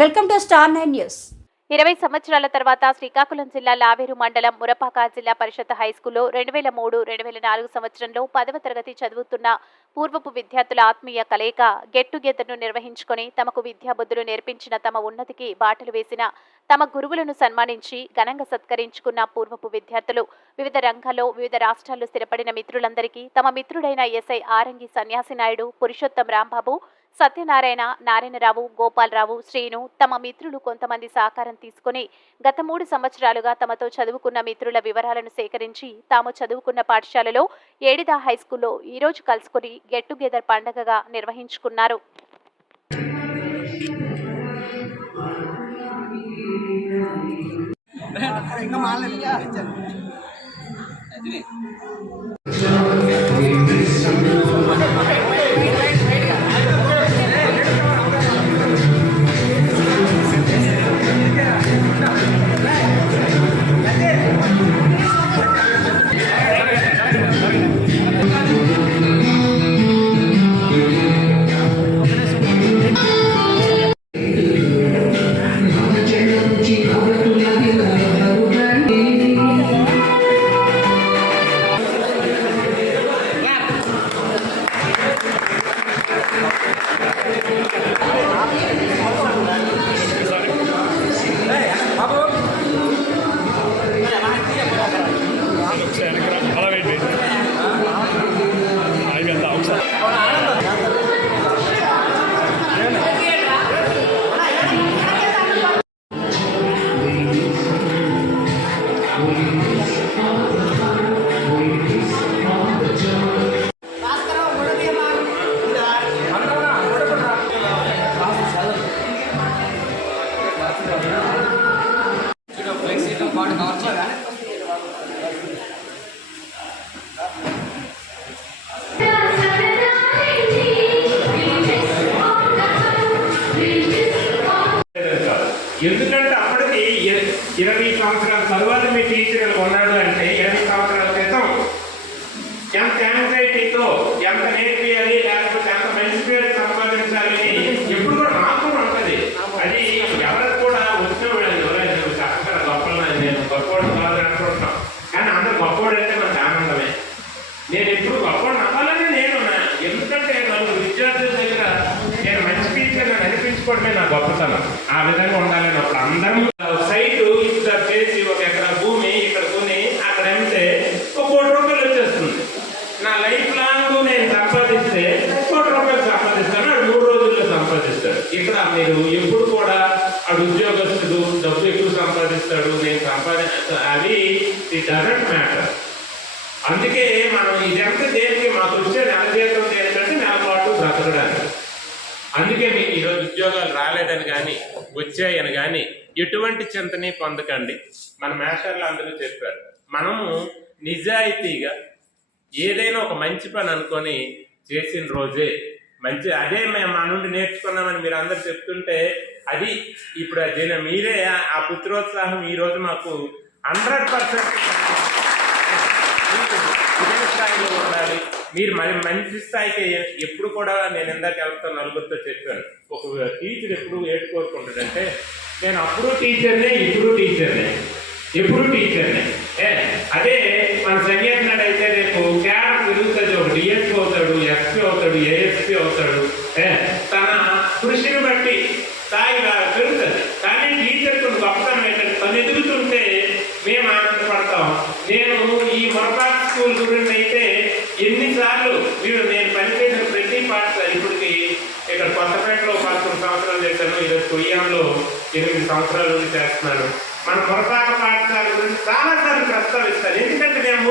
Welcome to star 9 news. 20 సంవత్సరాల తర్వాత శ్రీకాకుళం జిల్లా లావేరు మండలం మురపాక జిల్లా పరిషత్ హైస్కూల్లో 2003-2004 సంవత్సరంలో 10వ తరగతి చదువుతున్న పూర్వపు విద్యార్థుల ఆత్మీయ కలయిక గెట్ టుగెదర్ను నిర్వహించుకొని తమకు విద్యాబుద్ధులు నేర్పించిన తమ ఉన్నతికి బాటలు వేసిన తమ గురువులను సన్మానించి ఘనంగా సత్కరించుకున్న పూర్వపు విద్యార్థులు వివిధ రంగాల్లో వివిధ రాష్ట్రాల్లో స్థిరపడిన మిత్రులందరికీ తమ మిత్రుడైన ఎస్ఐ ఆరంగి సన్యాసి నాయుడు, పురుషోత్తం రాంబాబు, సత్యనారాయణ, నారాయణరావు, గోపాలరావు, శ్రీను తమ మిత్రులు కొంతమంది సహకారం తీసుకుని గత 3 సంవత్సరాలుగా తమతో చదువుకున్న మిత్రుల వివరాలను సేకరించి తాము చదువుకున్న పాఠశాలలో ఏడిదా హైస్కూల్లో ఈరోజు కలుసుకుని గెట్ టుగెదర్ పండుగగా నిర్వహించుకున్నారు. ఎందుకంటే అప్పటికి 20 సంవత్సరాల తర్వాత మీ టీచర్ ఉన్నాడు అంటే 20 సంవత్సరాల క్రితం ఎంత యాంగ్జైటీతో ఎంత నేర్పియాలి, లేకపోతే ఎంత మంచి పేరు సంపాదించాలి ఎప్పుడు కూడా మాకు ఉంటుంది. అది ఎవరికి కూడా వచ్చిన ఎవరైనా అక్కడ గొప్పలు నేను గొప్పవాడు కాదు అనుకుంటున్నాం, కానీ అందరు గొప్పవాడు అంటే మనకు ఆనందమే. నేను ఎప్పుడు గొప్పవాడు అవ్వాలని నేను, ఎందుకంటే నలుగురు విద్యార్థుల దగ్గర నేను మంచి టీచర్ అనిపించుకోవడమే నా గొప్పతనం. ఆ విధంగా ఉండాలని అప్పుడు అందరం సైటు ఇక్కడ చేసి 1 ఎకరా భూమి ఇక్కడ కొని అక్కడ అమ్మితే 1 కోటి రూపాయలు వచ్చేస్తుంది. నా లైఫ్ లాంగ్ నేను సంపాదిస్తే 1 కోటి రూపాయలు సంపాదిస్తాను, అది 3 రోజుల్లో సంపాదిస్తాడు. ఇక్కడ మీరు ఎప్పుడు కూడా అడు ఉద్యోగస్తుడు డబ్బు ఎక్కువ సంపాదిస్తాడు, నేను సంపాదిస్తాను, అది ఇట్ డజంట్ మ్యాటర్. అందుకే మనం ఇదంతా దేనికి మాకు వచ్చే నెల జీతం దేనికంటే నెల పాటు బ్రతకడానికి. అందుకే మీకు ఈరోజు ఉద్యోగాలు రాలేదని కానీ వచ్చాయని కానీ ఎటువంటి చింతని పొందకండి. మన మేషర్లు అందరూ చెప్పారు, మనము నిజాయితీగా ఏదైనా ఒక మంచి పని అనుకొని చేసిన రోజే మంచి, అదే మేము మా నుండి నేర్చుకున్నామని మీరు అందరు చెప్తుంటే అది ఇప్పుడు దీని మీరే ఆ పుత్రోత్సాహం ఈరోజు మాకు 100% ఇదే స్థాయిలో ఉండాలి. మీరు మరి మంచి స్థాయికి ఎప్పుడు కూడా నేను ఇందాక వెళ్తా నలుగురితో చెప్పాను, ఒక టీచర్ ఎప్పుడు ఏడు కోరుకుంటాడంటే నేను అప్పుడు టీచర్నే, ఇప్పుడు టీచర్నే, ఎప్పుడు టీచర్నే. అదే మన సన్యాసినాడు అయితే రేపు క్యాడర్ పెరుగుతుంది, ఒక డిఎస్పీ అవుతాడు, ఎస్పీ అవుతాడు, ఏఎస్పీ అవుతాడు. తన కృషిని బట్టి స్థాయి పెరుగుతుంది. కానీ టీచర్ గొప్పతనం ఏంటంటే తను ఎదుగుతుంటే మేము ఆనందపడతాం. నేను ఈ మురపాక స్కూల్ గురించి అయితే ఎన్నిసార్లు నేను పనిచేసిన ప్రతి పాఠశాల ఇప్పటికి ఇక్కడ కొత్తపేటలో 11 సంవత్సరాలు చేశాను, ఈరోజు కొయ్యంలో 8 సంవత్సరాల నుండి చేస్తున్నాను. మన మురపాక పాఠశాల గురించి చాలాసార్లు ప్రస్తావిస్తాను. ఎందుకంటే నేను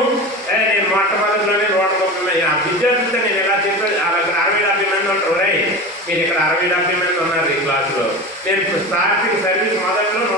మొట్టమొదటిలోనే 130 ఆ విద్యార్థులతో నేను